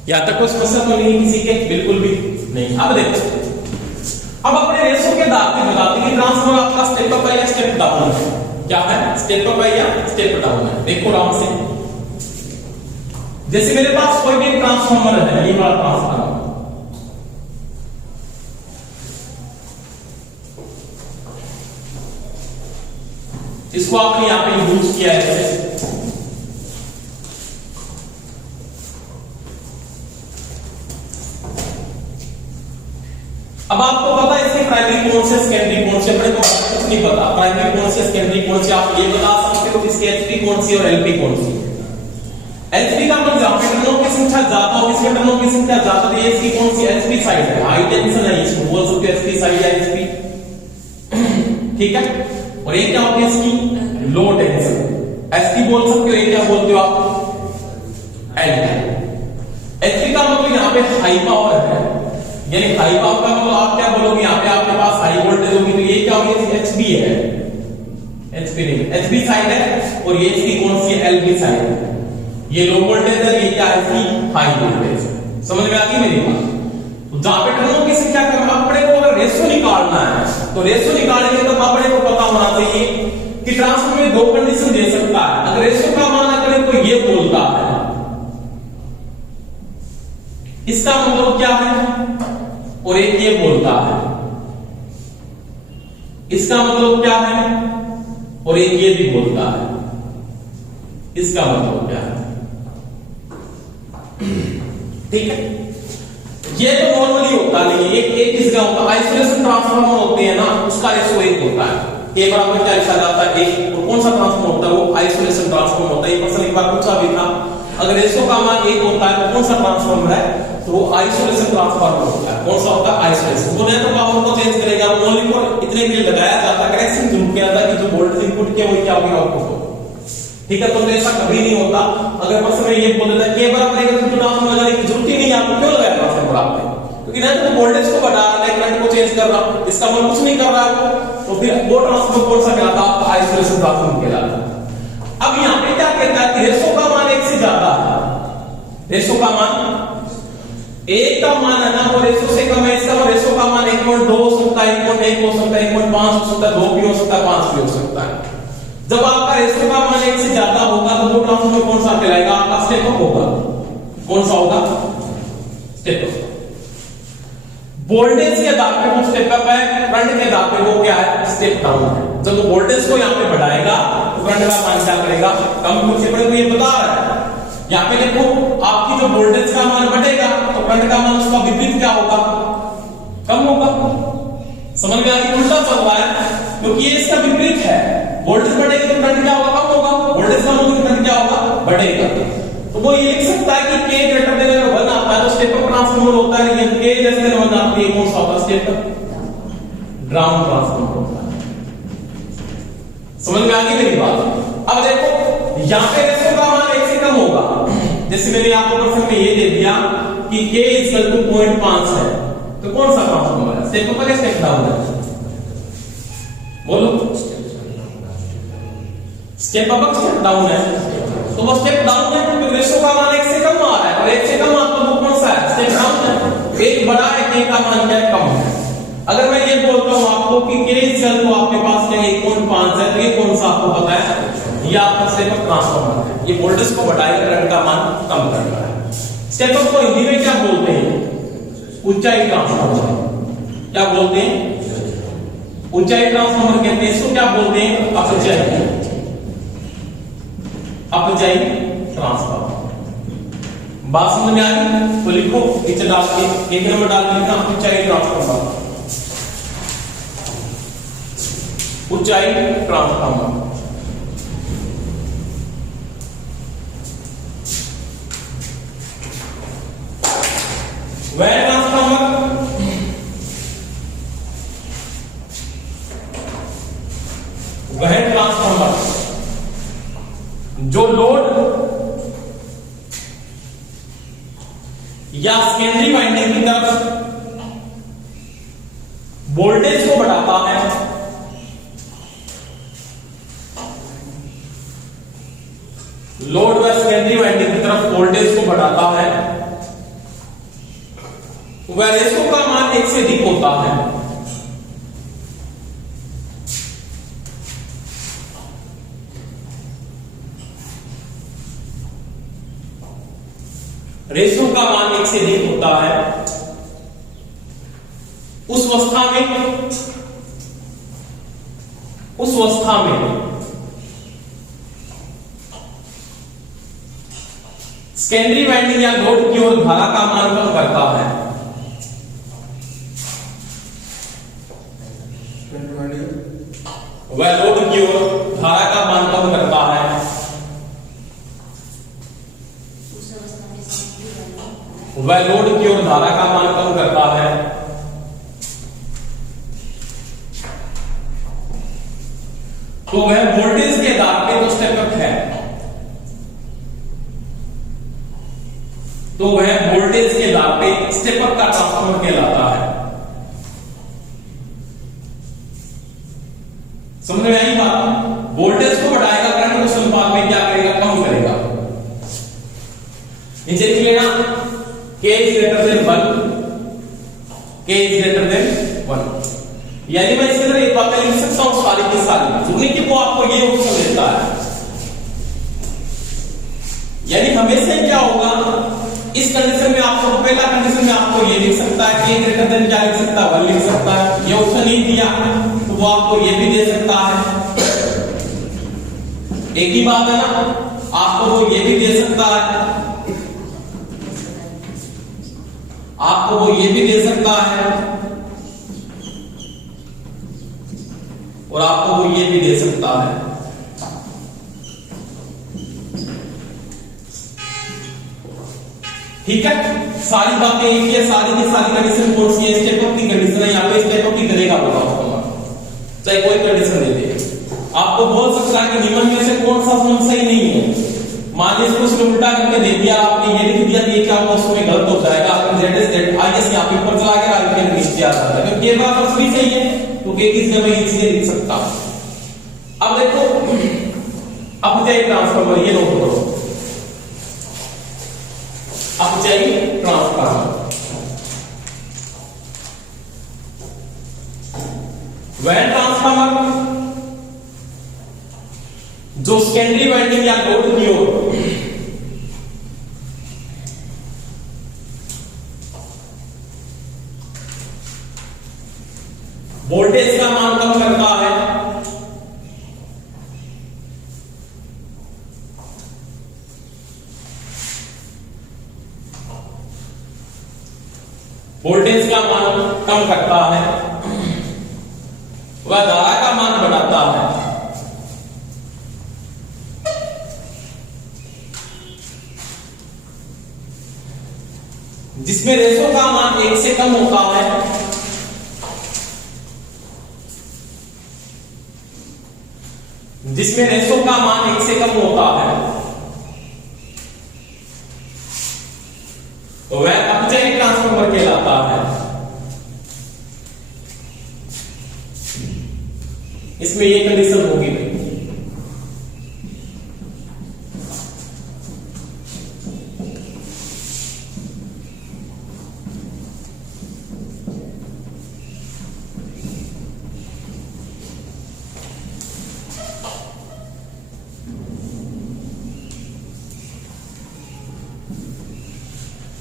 यहां तक कोई समस्या तो नहीं किसी के, बिल्कुल भी नहीं। अब देखो, अब अपने रेशो के आधार पे बताते हैं कि ट्रांसफॉर्मर आपका स्टेप अप है या स्टेप डाउन है, क्या है स्टेप अप है या स्टेप डाउन है। देखो राउंड से, जैसे मेरे पास कोई भी ट्रांसफॉर्मर है, ये वाला ट्रांसफॉर्मर, इसको आपने यहां पे यूज किया है, अब आपको पता है इसके प्राइमरी कौन से सेकेंडरी कौन से, अपने को कुछ नहीं पता प्राइमरी कौन से सेकेंडरी कौन से, आप ये बता सकते हो इसके एचपी कौन सी और एलपी कौन सी। एचपी का मतलब जहां पे टर्नों की संख्या ज्यादा हो, इसके टर्नों की संख्या ज्यादा है, इसकी कौन सी एचपी साइड है, हाई टेंशन है, इसको बोल सकते हो एचपी साइड या एचपी, ठीक है। और ये क्या होती है इसकी लो टेंशन, एचपी बोल सकते हो, ये क्या बोलते हो आप एलपी। एचपी का मतलब यहां पे हाई पावर है, यानी हाई पावर का मतलब आप क्या बोलोगे, यहाँ पे आपके पास हाई वोल्टेज होगी, तो ये क्या होगी एचपी है, एचपी नहीं एचपी साइड है, और ये इसकी कौन सी एलपी साइड है, ये लो वोल्टेज है, ये क्या है इसकी हाई वोल्टेज। समझ में आ गई मेरी बात। तो जहां पे टर्नों की संख्या कम, अपने को अगर रेशियो निकालना है तो रेशियो निकालने के लिए तो अपने को पता होना चाहिए कि ट्रांसफॉर्मर में दो कंडीशन दे सकता है। अगर रेशियो का मान करें तो ये बोलता है, इसका मतलब क्या है, और एक ये बोलता है, इसका मतलब क्या है, और एक ये भी बोलता है। इसका मतलब क्या है? ठीक है, ये तो नॉर्मली होता नहीं है। एक किसका होता है? आइसोलेशन ट्रांसफार्मर होते हैं ना, उसका रेशो 1 होता है। A बराबर क्या लिखा जाता है? 1। और कौन सा ट्रांसफार्मर होता है? वो आइसोलेशन ट्रांसफार्मर होता है। ये क्वेश्चन एक बार पूछा भी था, अगर रेशो का मान 1 होता है तो कौन सा ट्रांसफार्मर है? तो वो आइसोलेशन ट्रांसफार्मर होता है। कौन सा होता है? आइसोलेशन। तो नेटवर्क पावर को चेंज करेगा, ओनली फॉर इतने के लिए लगाया जाता है, करेक्शन जरूर किया जाता है कि जो वोल्टेज इनपुट किया वो क्या होगा? आउटपुट होगा। ठीक है, तो ऐसा कभी नहीं होता। अगर प्रश्न में ये बोल देता है K बराबर है तो ट्रांसफार्मर लगाने की जरूरत ही नहीं है, आपको क्यों लगाया ट्रांसफार्मर आपने? क्योंकि ना तो वोल्टेज को बढ़ा रहा है, करंट को चेंज कर रहा है, इसका मतलब कुछ नहीं कर रहा है। तो फिर वो ट्रांसफार्मर कौन सा कहलाता है? आपका आइसोलेशन ट्रांसफार्मर कहलाता है। अब यहां पे क्या कहता है कि रेशो का मान 1 से ज्यादा है। रेशो का मान 1 का मान है ना, वो रेशो से कम है। इसका रेशो का मान 1.2 हो सकता है, 1.1 हो सकता है, 1.5 हो सकता है, 2 भी हो सकता है, 5 भी हो सकता है। जब आपका रेशो का मान 1 से ज्यादा होगा तो वो ट्रांसफार्मर कौन सा कहलाएगा? आपका स्टेप अप होगा। कौन सा होगा? Step up. वोल्टेज के आधार पे वो स्टेप अप है, करंट के आधार पे वो क्या है? स्टेप डाउन है। जब वो वोल्टेज को यहाँ पे बढ़ाएगा तो करंट का मान क्या करेगा? कम। कुछ बड़े को ये बता रहा है, यहाँ पे देखो आपकी जो वोल्टेज का मान बढ़ेगा तो करंट का मान उसका विपरीत क्या होगा? कम होगा। समझ में आ गया? उल्टा चल रहा है, क्योंकि ये इसका विपरीत है। वोल्टेज बढ़ेगा तो करंट क्या होगा? कम होगा। वोल्टेज कम होगा तो करंट क्या होगा? बढ़ेगा। तो वो ये लिख सकता है कि K ग्रेटर देन 1 आता है तो स्टेप अप ट्रांसफार्मर होता है, लेकिन K लेस देन 1 आता है कौन सा होता है? स्टेप अप डाउन ट्रांसफार्मर होता है। समझ में आ गई मेरी बात? अब देखो यहां पे रेशो का मान 1 से कम होगा। जैसे मैंने आपको प्रश्न में ये दे दिया कि K 0.5 है, तो कौन सा ट्रांसफार्मर है? स्टेप अप है, स्टेप डाउन है? बोलो। स्टेप अप, स्टेप डाउन है। तो वो स्टेप डाउन है क्योंकि रेशो का मान 1 से कम आ रहा है, और 1 से कम आता है तो वो कौन सा है? स्टेप डाउन है। एक बड़ा है, K का मान क्या है? कम है। अगर मैं ये बोलता हूं आपको कि K तो आपके पास क्या 1.5 है, तो ये कौन सा आपको पता है? ये आपका स्टेप अप ट्रांसफार्मर है। ये वोल्टेज को बढ़ाएगा, करंट का मान कम कर रहा है। स्टेप अप को हिंदी में क्या बोलते हैं? ऊंचाई ट्रांसफार्मर। क्या बोलते हैं? ऊंचाई ट्रांसफार्मर कहते हैं। इसको क्या बोलते हैं? अपचाई। अपचाई ट्रांसफार्मर। बात समझ में आ गई? तो लिखो नीचे डाल के, एक नंबर डाल के लिखना ऊंचाई ट्रांसफार्मर। ऊंचाई ट्रांसफार्मर। वह ट्रांसफार्मर जो लोड या सेकेंडरी वाइंडिंग की तरफ वोल्टेज को बढ़ाता है, लोड व सेकेंडरी वाइंडिंग की तरफ वोल्टेज को बढ़ाता है, वह रेशो का मान 1 से अधिक होता है। रेशो का मान 1 से अधिक होता है, उस अवस्था में सेकेंडरी वाइंडिंग या लोड की ओर धारा का मान कम करता है। वह लोड की ओर धारा का मान कम करता है। वह लोड की ओर धारा का मान कम करता है। तो वह वोल्टेज के आधार पे तो स्टेप अप है, तो वह वोल्टेज के आधार पे स्टेप अप का ट्रांसफार्मर कहलाता है। समझ में आई बात? वोल्टेज को बढ़ाएगा, करंट को अनुपात में क्या करेगा? कम करेगा। नीचे लिख लेना K is greater than 1, K is greater than 1। यानी मैं इसके अंदर एक बात लिख सकता हूं सारी की सारी, सुनने की वो आपको ये ऑप्शन देता है। यानी हमेशा क्या होगा इस कंडीशन में, आपको पहला कंडीशन में आपको ये लिख सकता है K ग्रेटर देन क्या लिख सकता है? 1 लिख सकता है। ये ऑप्शन नहीं दिया तो वो आपको ये भी दे सकता है। एक ही बात है ना। आपको वो ये भी दे सकता है, आपको वो ये भी दे सकता है, और आपको वो ये भी दे सकता है। ठीक है, सारी बातें एक ही है, सारी की सारी कंडीशन कौन सी है? स्टेप अप की कंडीशन है, यहाँ पे स्टेप अप की करेगा बोला उसको, चाहे कोई कंडीशन दे दे। आपको बोल सकता है कि निम्न में से कौन सा सम सही नहीं है। मान लीजिए उसने उल्टा करके दे दिया, आपने ये लिख दिया कि क्या होगा, उसमें गलत हो जाएगा। आपने Z is Z I S यहाँ पे ऊपर चला के आगे के नीचे आ जाता है, क्योंकि ये बराबर सही सही है, तो के की जगह मैं इसे लिख सकता हूं। अब देखो, अब चाहिए ट्रांसफॉर्मर, ये नोट करो, अब चाहिए ट्रांसफॉर्मर। वह ट्रांसफॉर्मर जो सेकेंडरी वाइंडिंग या लोड की ओर वोल्टेज का मान कम करता है, वोल्टेज का मान कम करता है, वह धारा का मान बढ़ाता है। जिसमें रेशो का मान 1 से कम होता है, जिसमें रेशो का मान 1 से कम होता है, तो वह अपचयी ट्रांसफार्मर कहलाता है। इसमें ये कंडीशन होगी नहीं।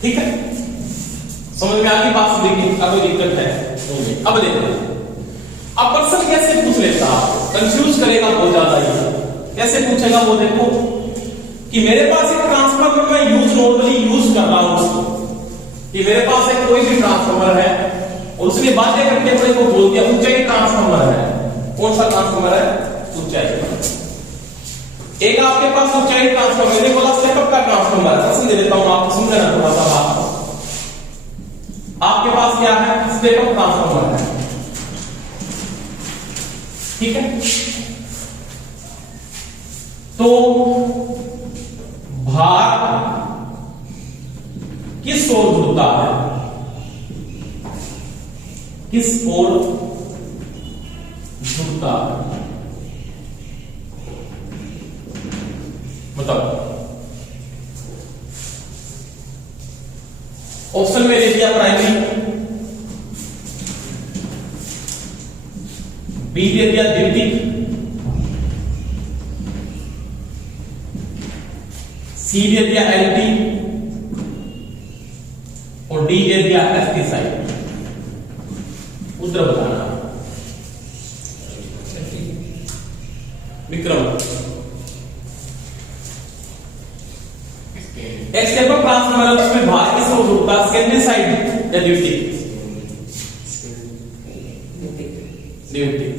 ठीक है, समझ में आ गई बात? देखिए, अब कोई दिक्कत है? अब देखो, अब पर्सन कैसे पूछ लेता, कंफ्यूज करेगा बहुत ज्यादा। ये कैसे पूछेगा वो देखो, कि मेरे पास एक ट्रांसफार्मर मैं नॉर्मली यूज कर रहा हूं उसको, कि मेरे पास एक कोई भी ट्रांसफार्मर है और उसने बातें करके अपने को बोल दिया ऊंचाई ट्रांसफार्मर है। कौन सा ट्रांसफार्मर है? ऊंचाई। एक आपके पास ऊंचाई ट्रांसफार्मर, मैंने बोला स्टेप अप का ट्रांसफार्मर है, समझ देता हूं, आपको समझना थोड़ा सा बात। आपके पास क्या है? स्टेप अप ट्रांसफार्मर है, ठीक है। तो भार किस ओर जुड़ता है? किस ओर जुड़ता है? बताओ। ऑप्शन में दे दिया प्राइमरी, बी दे दिया द्वितीयक, सी दे दिया एलटी और डी दे दिया एसटी साइड। उत्तर बताना विक्रम। एक स्टेप अप ट्रांसफार्मर है, उसमें भार किस ओर जुड़ता है? सेकेंडरी साइड या द्वितीयक? द्वितीयक।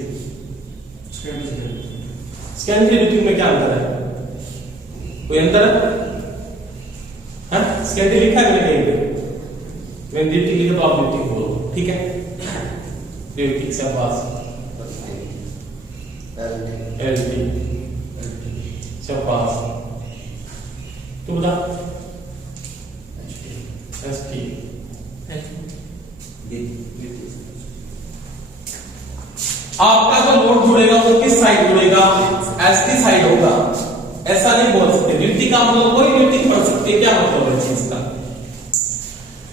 सेकेंडरी द्वितीयक में क्या अंतर है? कोई अंतर है? सेकेंडरी लिखा है मैंने कहीं पे, मैंने द्वितीयक लिखा तो आप द्वितीयक बोलो, ठीक है। द्वितीयक से पास एलटी पास, तू बता। एसटी आपका जो लोड जुड़ेगा वो किस साइड जुड़ेगा? एसटी साइड होगा। ऐसा नहीं बोल सकते, द्वितीयक का मतलब कोई द्वितीयक पढ़ सकते हैं, क्या मतलब है चीज का?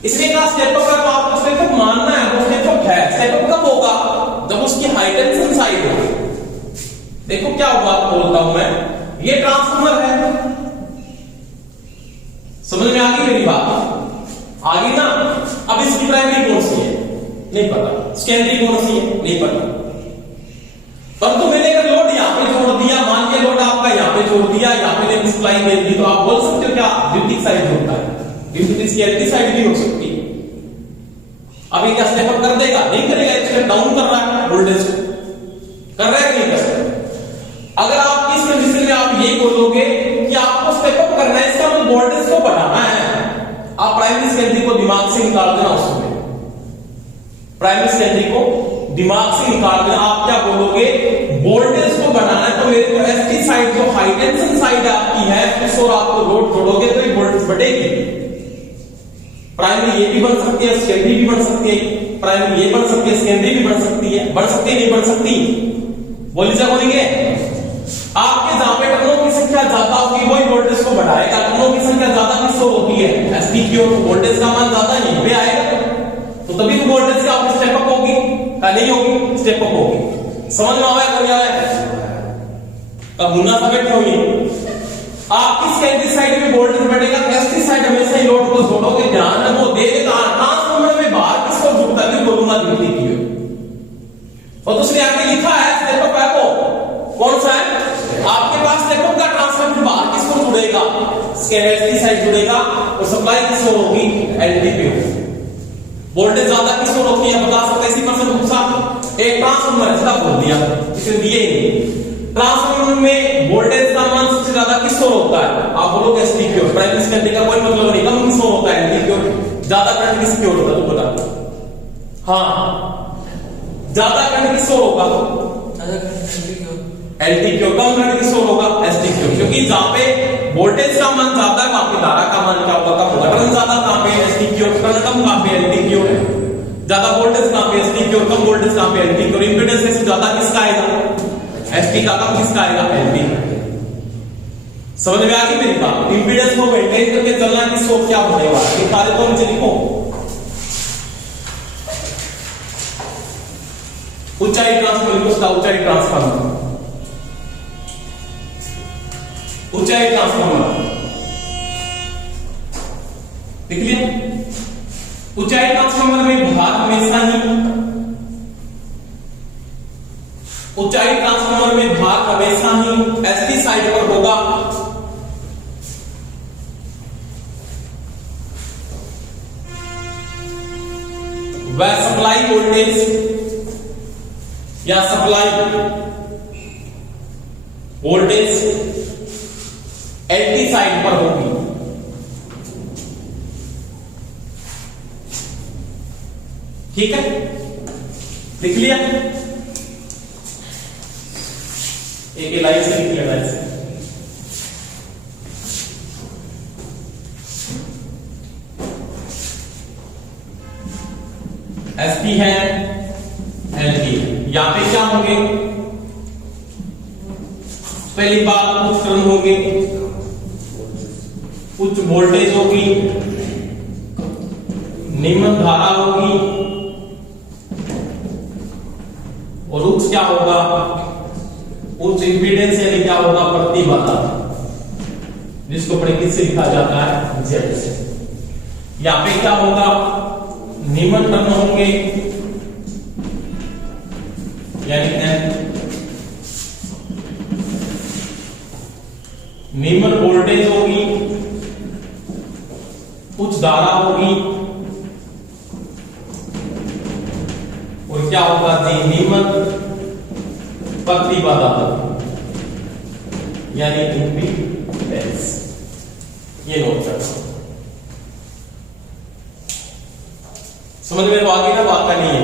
इसलिए कहा स्टेप अप का, तो आपको स्टेप अप मानना है, वो स्टेप अप है। स्टेप अप कब होगा? जब उसकी हाई टेंशन साइड हो। देखो क्या हुआ, आपको बोलता हूं मैं, ये ट्रांसफार्मर है, समझ में आ गई मेरी बात? आ गई ना? अब इसकी प्राइमरी कौन सी है? नहीं पता। सेकेंडरी कौन सी है? नहीं पता। परंतु मैंने अगर लोड यहां पे जोड़ दिया, मान लिया लोड आपका यहां पे जोड़ दिया, यहां पे में सप्लाई दे दी तो आप बोल सकते हो क्या ड्यूटी साइड होता है, ड्यूटी इसकी एलटी साइड भी हो सकती है। अब ये क्या स्टेप अप कर देगा? नहीं करेगा, स्टेप डाउन कर रहा है वोल्टेज को, कर रहा है कि नहीं कर रहा? अगर आप इस कंडीशन में आप ये बोलोगे कि आपको स्टेप अप करना है, इसका मतलब वोल्टेज को बढ़ाना है, आप प्राइमरी सेकेंडरी को दिमाग से निकाल देना उसमें, प्राइमरी सेकेंडरी को दिमाग से निकाल देना। आप क्या बोलोगे? वोल्टेज को बढ़ाना है तो मेरे को एसटी साइड जो हाई टेंशन साइड आपकी है उस और आपको लोड जोड़ोगे तो ये वोल्टेज बढ़ेगी। प्राइमरी ये भी बन सकती है, सेकेंडरी भी बन सकती है, प्राइमरी ये बन सकती है, सेकेंडरी भी बन सकती है, बढ़ सकती है नहीं बढ़ सकती? बोली जा बोलेंगे आपके जहां पे टर्नों की संख्या ज्यादा होगी वही वोल्टेज को बढ़ाएगा, टर्नों की संख्या ज्यादा किस ओर होती है? एसटी की ओर। वोल्टेज का मान ज्यादा यहीं पे आएगा तो तभी तो वोल्टेज का आपकी स्टेप अप होगी, का नहीं होगी? स्टेप अप होगी। समझ में आया कोई आया? अब मुन्ना समझ होगी आपकी सेकेंडरी साइड में वोल्टेज बढ़ेगा, एसटी साइड हमेशा ही लोड को जोड़ोगे, ध्यान रखो देगा ट्रांसफार्मर में बाहर किसको जुड़ता है बोलूंगा ड्यूटी की। और दूसरे आगे लिखा है स्टेप अप है को कौन सा है आपके पास? स्टेप अप का ट्रांसफार्मर बाहर किसको जुड़ेगा? एसटी साइड जुड़ेगा और सप्लाई किस ओर होगी? एलटी पे होगी। वोल्टेज ज्यादा किस ओर होती है बता सकते इसी पर से पूछा। एक ट्रांसफार्मर है इसका बोल दिया, इसे दिए नहीं। ट्रांसफार्मर में वोल्टेज का मान सबसे ज्यादा किस ओर होता है? आप बोलोगे एसटी की ओर। प्राइमरी सेकेंडरी का कोई मतलब नहीं, कम किस ओर होता है? एलटी की ओर। ज्यादा करंट किसकी ओर होता है तू बता। हाँ ज्यादा करंट किस ओर होगा? एलटी की ओर। कम करंट किस ओर होगा? एसटी की ओर। क्योंकि जहां पे वोल्टेज का मान ज्यादा है वहां पे धारा का मान क्या होगा? कम होगा। करंट ज्यादा कहां पे? एसटी की ओर। करंट कम कहां पे? एलटी की ओर। ज्यादा वोल्टेज कहां पे? एसटी की ओर। कम वोल्टेज कहां पे? एलटी की ओर। इंपीडेंस में से ज्यादा किसका आएगा? एसटी का। कम किसका आएगा? एलटी। समझ में आ गई मेरी बात? इंपीडेंस को मेंटेन करके चलना किसको क्या बढ़ेगा? ये सारे तो नीचे लिखो। ऊंचाई ट्रांसफार्मर, उसका ऊंचाई ट्रांसफार्मर, ऊंचाई ट्रांसफार्मर लिख लिया। ऊंचाई ट्रांसफार्मर में भार हमेशा ही, ऊंचाई ट्रांसफार्मर में भार हमेशा ही एसटी साइड पर होगा। वह सप्लाई वोल्टेज या सप्लाई वोल्टेज एलटी साइड पर होगी। ठीक है, लिख लिया। एक लाइन से लिख लिया, लाइन से। एसपी है, एलटी। यहां पे क्या होंगे? पहली बात उच्च करंट होंगे, उच्च वोल्टेज होगी, निम्न धारा होगी और उच्च क्या होगा? उच्च इंपीडेंस यानी क्या होगा? प्रतिबाधा, जिसको बड़े किससे लिखा जाता है? जेड से। यहां पे क्या होगा? निम्न टर्न होंगे यानी एन, निम्न वोल्टेज होगी, उच्च धारा होगी और क्या होगा जी? निम्न प्रतिबाधा यानी इंपीडेंस। ये नोट करना। समझ में तो आ गई ना बात? का नहीं है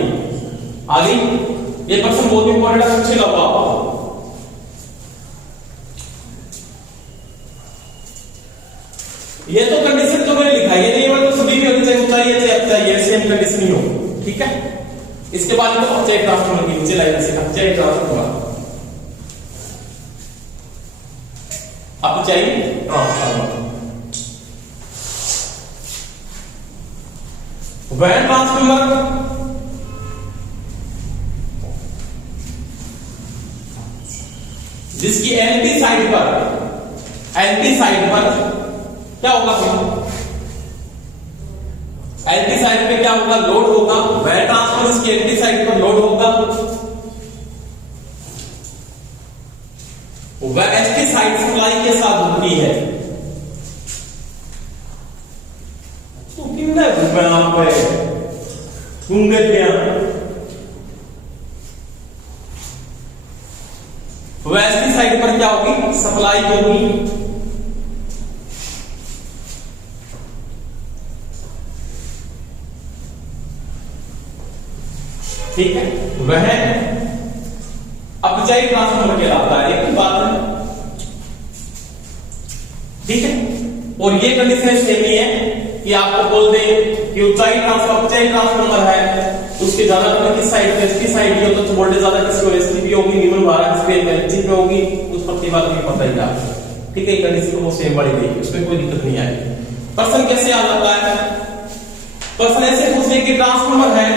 आ गई? ये प्रश्न बहुत इंपॉर्टेंट है, पूछेगा वो। ये तो कंडीशन जो मैंने लिखा है ये नहीं मतलब सभी भी होनी चाहिए, ऊंचाई है चाहे चाहिए सेम कंडीशन ही हो। ठीक है, इसके बाद तो ऊंचाई ट्रांसफार्मर की नीचे लाइन से ऊंचाई ट्रांसफार्मर आपको चाहिए ट्रांसफार्मर। वह ट्रांसफार्मर जिसकी एलटी साइड पर क्या होगा? एलटी साइड पे क्या होगा? लोड होगा। वह ट्रांसफार्मर इसकी एलटी साइड पर लोड होगा वह एसटी साइड सप्लाई के साथ जुड़ती है। तो कितने घूमे आप घूमते थे वह एसटी साइड पर क्या होगी, सप्लाई होगी। ठीक है, वह अपचाई ट्रांसफार्मर कहलाता है। एक बात है, ठीक है। और ये कंडीशन सेम ही है कि आपको बोल दे कि ऊंचाई ट्रांसफार्मर है, उसके ज्यादा करंट किस साइड पे, इसकी साइड ही हो तो वोल्टेज ज्यादा किसकी होगी, एसटी पे होगी, निम्न भार किस पे, एनर्जी पे होगी, उस पर की बात नहीं पता ही था। ठीक है, कंडीशन को वो सेम वाली देगी, उसमें कोई दिक्कत नहीं आएगी। पर्सन कैसे आ जाता है, पर्सन ऐसे पूछने कि ट्रांसफार्मर है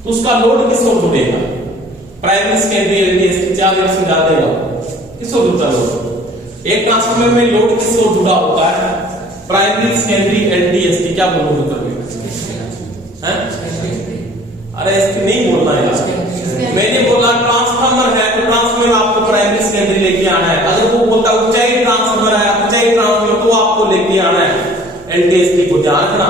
तो उसका लोड किस ओर जुड़ेगा, प्राइमरी सेकेंडरी एलडीएस चार लेवल से ज्यादा देगा, किस ओर जुड़ता लोड। एक ट्रांसफार्मर में लोड किस ओर जुड़ा होता है, प्राइमरी सेकेंडरी एलडीएस की क्या बोलोगे उत्तर में, अरे इसकी नहीं बोलना है। मैंने बोला ट्रांसफार्मर है तो ट्रांसफार्मर आपको प्राइमरी सेकेंडरी लेके आना है। अगर वो बोलता ऊंचाई ट्रांसफार्मर है, ऊंचाई ट्रांसफार्मर तो आपको लेके आना है एलडीएस को, ध्यान रखना।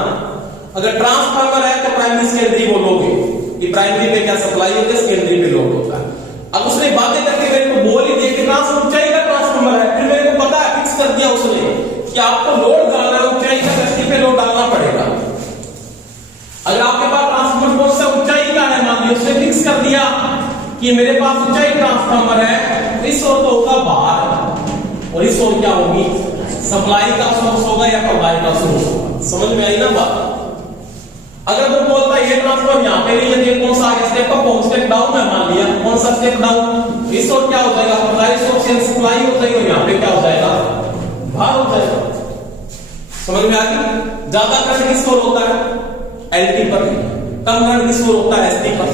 अगर ट्रांसफार्मर है तो प्राइमरी सेकेंडरी बोलोगे कि प्राइमरी पे क्या सप्लाई होती है, सेकेंडरी पे लोड होता है। अब उसने बातें करके मेरे को बोल ही दिया कि ट्रांसफार्मर ऊंचाई का ट्रांसफार्मर है, फिर मेरे को पता है, फिक्स कर दिया उसने कि आपको लोड डालना है ऊंचाई का, एसटी पे लोड डालना पड़ेगा। अगर आपके पास ट्रांसफार्मर कौन सा ऊंचाई का है, मान लीजिए उसने फिक्स कर दिया कि मेरे पास ऊंचाई ट्रांसफार्मर है, इस ओर तो होगा भार और इस ओर क्या होगी, सप्लाई का सोर्स होगा या सप्लाई का सोर्स होगा। समझ में आई ना बात। अगर वो बोलता है ये ट्रांसफार्मर यहाँ पे नहीं है, ये कौन सा स्टेप अप और स्टेप डाउन है, मान लिया कौन सा स्टेप डाउन, इस ओर क्या हो जाएगा, सप्लाई सोर्स से सप्लाई हो जाएगी और यहाँ पे क्या हो जाएगा, भार हो जाएगा। समझ में आ गई। ज्यादा करंट किस ओर होता है, एलटी पर, कम करंट किस ओर होता है, एसटी पर।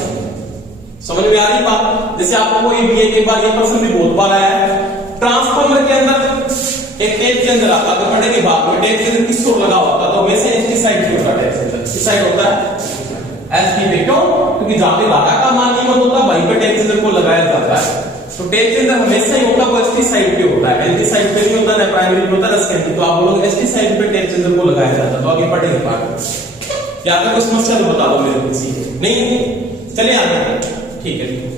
समझ में आ रही बात। जैसे आपको ये बीए के बाद ये प्रश्न भी बहुत बार आया है, ट्रांसफार्मर के अंदर एक टेप चेंजर आता है, पढ़ने के बाद में टेप चेंजर किस ओर लगा होता है, तो वैसे एसटी साइड पे होता है टेप चेंजर, किस साइड होता है, एसटी पे। क्यों, क्योंकि जहां पे धारा का मान नहीं होता वहीं पे टेप चेंजर को लगाया जाता है। तो टेप चेंजर हमेशा ही होता है वो एसटी साइड पे होता है, एलटी साइड पे नहीं होता, ना प्राइमरी पे होता है, ना सेकेंडरी। तो आप बोलोगे एसटी साइड पे टेप चेंजर को लगाया जाता है। तो आगे पढ़ेंगे पाठ, या फिर कोई समस्या तो बता दो मेरे को किसी नहीं, चलिए आगे। ठीक है,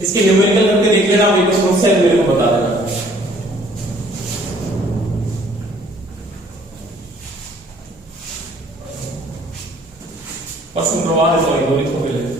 इसके न्यूमेरिकल करके देख लेना, मेरे को समस्या है मेरे को बता देना। पर्सन प्रवाह है, सॉरी,